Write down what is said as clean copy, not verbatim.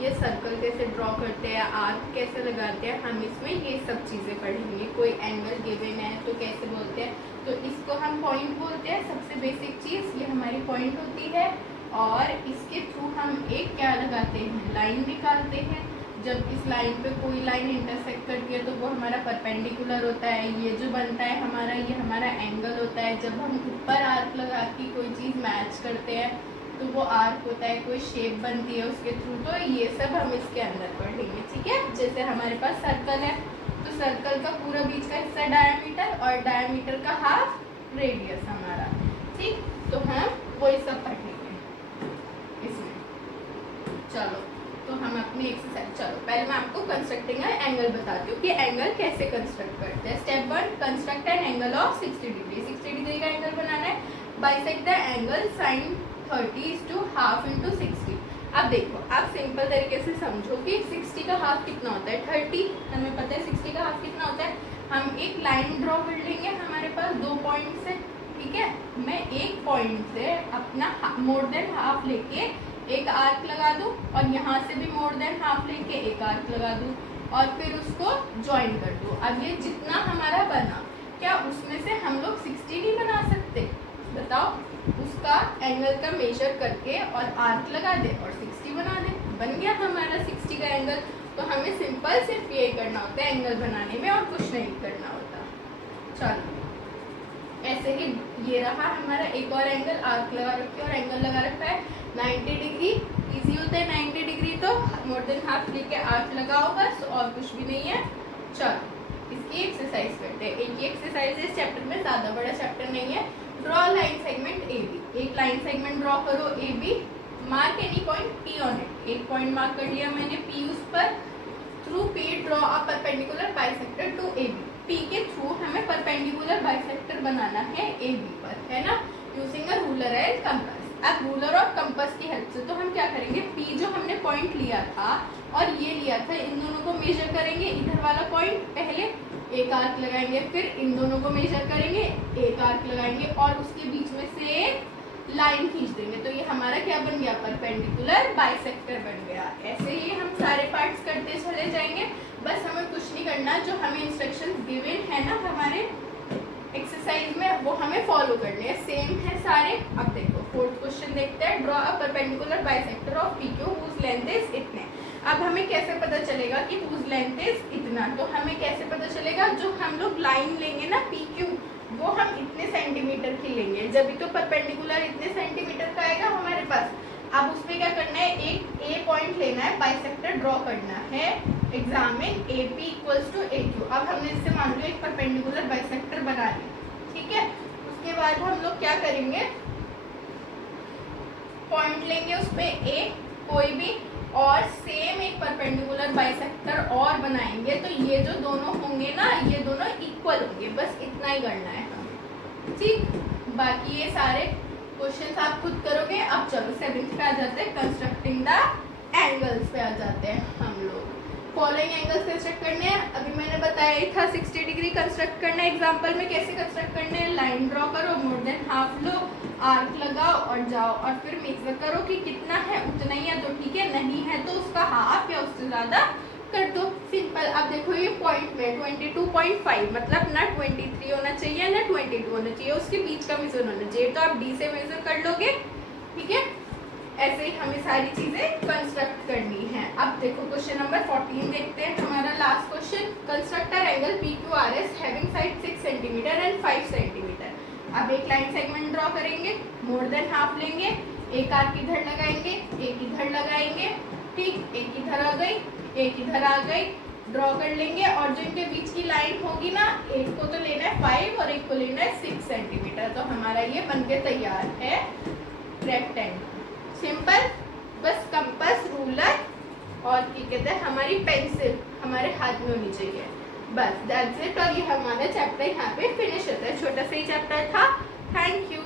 ये सर्कल कैसे ड्रॉ करते हैं, आर्क कैसे लगाते हैं, हम इसमें ये सब चीज़ें पढ़ेंगे। कोई एंगल गिवन है तो कैसे बोलते हैं, तो इसको हम पॉइंट बोलते हैं। सबसे बेसिक चीज़ ये हमारी पॉइंट होती है और इसके थ्रू हम एक क्या लगाते हैं, लाइन निकालते हैं। जब इस लाइन पे कोई लाइन इंटरसेक्ट करती है तो वो हमारा परपेंडिकुलर होता है। ये जो बनता है हमारा, ये हमारा एंगल होता है। जब हम ऊपर आर्क लगा के कोई चीज़ मैच करते हैं तो वो आर्क होता है, कोई शेप बनती है उसके थ्रू। तो ये सब हम इसके अंदर पढ़ेंगे, ठीक है। जैसे हमारे पास सर्कल है तो सर्कल का पूरा बीच का हिस्सा डायमीटर और डायमीटर का हाफ रेडियस हमारा, ठीक। तो हम वही सब पढ़ेंगे इसमें। चलो तो हम अपनी एक्सरसाइज, चलो पहले मैं आपको कंस्ट्रक्टिंग एंगल बताती हूँ कि एंगल कैसे कंस्ट्रक्ट करते हैं। Step 1, construct an angle of 60 degree. 60 degree का एंगल बनाना है। Bisect the angle sign 30 to half into 60। अब देखो, आप सिंपल तरीके से समझो कि 60 का हाफ कितना होता है, 30। हमें पता है 60 का हाफ कितना होता है। हम एक लाइन ड्रॉ कर लेंगे हमारे पास 2 पॉइंट से, ठीक है। मैं एक पॉइंट से अपना मोर देन हाफ लेके एक आर्क लगा दूँ और यहाँ से भी मोर देन हाफ लेके एक आर्क लगा दूँ और फिर उसको ज्वाइन कर दूँ। अब ये जितना हमारा बना, क्या उसमें से हम लोग 60 नहीं बना सकते? बताओ। उसका एंगल का मेजर करके और आर्क लगा दे और 60 बना दे, बन गया हमारा 60 का एंगल। तो हमें सिंपल सिर्फ ये करना होता है एंगल बनाने में, और कुछ नहीं करना होता। चलो ऐसे ही ये रहा हमारा एक और एंगल, आर्क लगा रखी और एंगल लगा रखा है 90 डिग्री। इजी होता है 90 डिग्री, तो मोर देन हाफ लेके आर्क लगाओ बस, और कुछ भी नहीं है। चलो इसकी एक्सरसाइज करते हैं। एक ही एक्सरसाइज है इस चैप्टर में, ज़्यादा बड़ा चैप्टर नहीं है। Draw line segment A B. एक लाइन सेगमेंट ड्रॉ करो A B. Mark any point P on it. एक पॉइंट मार्क कर लिया मैंने पी उस पर। Through P draw a perpendicular bisector to A B. P के थ्रू हमें परपेंडिकुलर बाइसेक्टर बनाना है ए बी पर, है ना, using a ruler and compass. अब रूलर और कंपास की हेल्प से तो हम क्या करेंगे, पी जो हमने पॉइंट लिया था और ये लिया था, इन दोनों को मेजर करेंगे। इधर वाला पॉइंट पहले एक आर्क लगाएंगे, फिर इन दोनों को मेजर करेंगे, एक आर्क लगाएंगे और उसके बीच में से लाइन खींच देंगे। तो ये हमारा क्या बन गया, परपेंडिकुलर बाइसेक्टर बन गया। ऐसे ही हम सारे पार्ट्स करते चले जाएंगे। बस हमें कुछ नहीं करना, जो हमें इंस्ट्रक्शंस गिवन है ना हमारे एक्सरसाइज में, वो हमें फॉलो करने हैं, सेम है सारे। अब देखो फोर्थ क्वेश्चन देखते हैं। Draw a perpendicular bisector of P Q whose length is इतने। अब हमें कैसे पता चलेगा कि हुज लेंथ इज इतना, तो हमें कैसे पता चलेगा, जो हम लोग लाइन लेंगे ना पी क्यू, वो हम इतने सेंटीमीटर की लेंगे, जब तो परपेंडिकुलर इतने सेंटीमीटर का आएगा हमारे पास। अब उसमें क्या करना है, एक ए पॉइंट लेना है, बाइसेक्टर ड्रॉ करना है। Examine A P equals to A Q. अब हमने इससे मान लो एक परपेंडिकुलर बाइसेक्टर बना लिया, ठीक है। उसके बाद हम लोग क्या करेंगे, पॉइंट लेंगे उस पे ए कोई भी, और सेम एक परपेंडिकुलर बाइसेक्टर और बनाएंगे। तो ये जो दोनों होंगे ना, ये दोनों इक्वल होंगे, बस इतना ही करना है हमें, ठीक। बाकी ये सारे क्वेश्चंस आप खुद करोगे। अब चलो 7th पे आ जाते हैं, कंस्ट्रक्टिंग द एंगल्स पे आ जाते हैं हम लोग। फॉलोइंग एंगल्स कंस्ट्रक्ट करने हैं, अभी मैंने बताया ही था 60 डिग्री कंस्ट्रक्ट करना है। एग्जाम्पल में कैसे कंस्ट्रक्ट करने हैं, लाइन ड्रॉ करो, मोर देन हाफ लो, आर्क लगाओ और जाओ, और फिर मेजर करो कि कितना है, उतना ही है तो ठीक है, नहीं है तो उसका हाफ या उससे ज़्यादा कर दो, सिंपल। अब देखो ये पॉइंट में 22.5, मतलब ना 23 होना चाहिए ना 22 होना चाहिए, उसके बीच का मेजर होना चाहिए। तो आप डी से मेजर कर लोगे, ठीक है। ऐसे ही हमें सारी चीज़ें कंस्ट्रक्ट करनी है। अब देखो क्वेश्चन नंबर 14 देखते हैं, हमारा last question. Construct an angle P Q R S having side 6 centimetre and 5 centimetre. अब एक लाइन सेगमेंट ड्रॉ करेंगे, मोर देन हाफ लेंगे, एक आर्क इधर लगाएंगे, एक इधर लगाएंगे, ठीक। एक इधर आ गई, एक इधर आ गई, ड्रॉ कर लेंगे। और जो इनके बीच की लाइन होगी ना, एक को तो लेना है 5 और एक को लेना है 6 सेंटीमीटर। तो हमारा ये बनके तैयार है रेक्टेंगल, सिंपल। बस कंपास, रूलर और क्या कहते हैं, हमारी पेंसिल हमारे हाथ में होनी चाहिए, बस दैट्स इट। और ये हमारा चैप्टर यहाँ पे फिनिश होता है। छोटा सा ही चैप्टर था। Thank you.